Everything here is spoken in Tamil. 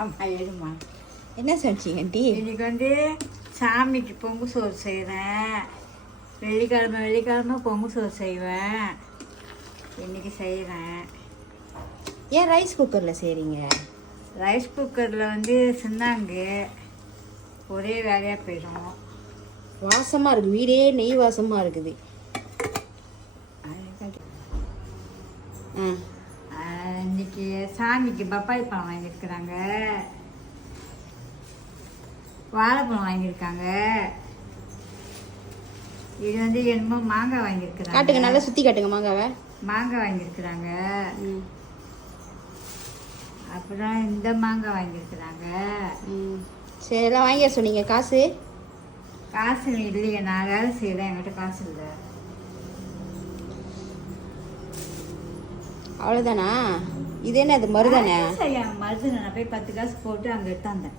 அம்மா எடுமா. என்ன சமைச்சிங்க ஆண்டி? இன்னைக்கு வந்து சாமிக்கு பொங்கு சோறு செய்கிறேன். வெள்ளிக்கிழமை பொங்கு சோறு செய்வேன். இன்னைக்கு செய்கிறேன். ஏன் ரைஸ் குக்கரில் செய்கிறீங்க? ரைஸ் குக்கரில் வந்து சின்னாங்க ஒரே வேலையாக போயிடும். வாசமாக இருக்குது, வீடே நெய் வாசமாக இருக்குது. இன்னைக்கு சாமிக்கு பப்பாளி பழம் வாங்கியிருக்கிறாங்க, வாழைப்பழம் வாங்கியிருக்காங்க. இது வந்து என்னமோ மாங்காய் வாங்கியிருக்கிறாங்க. காட்டுங்க, நல்லா சுற்றி காட்டுங்க மாங்காவை. மாங்காய் வாங்கியிருக்கிறாங்க. அப்புறம் இந்த மாங்காய் வாங்கியிருக்கிறாங்க. சரி, எல்லாம் வாங்கிய சொன்னீங்க. காசு இல்லையே, நான் வேலை செய்யல, என்கிட்ட காசு இல்லை. அவ்வளோதானா? இது என்ன, அது மருதானே? மருதானே, நான் போய் 10 காசு போட்டு அங்கே எடுத்தாந்தேன்.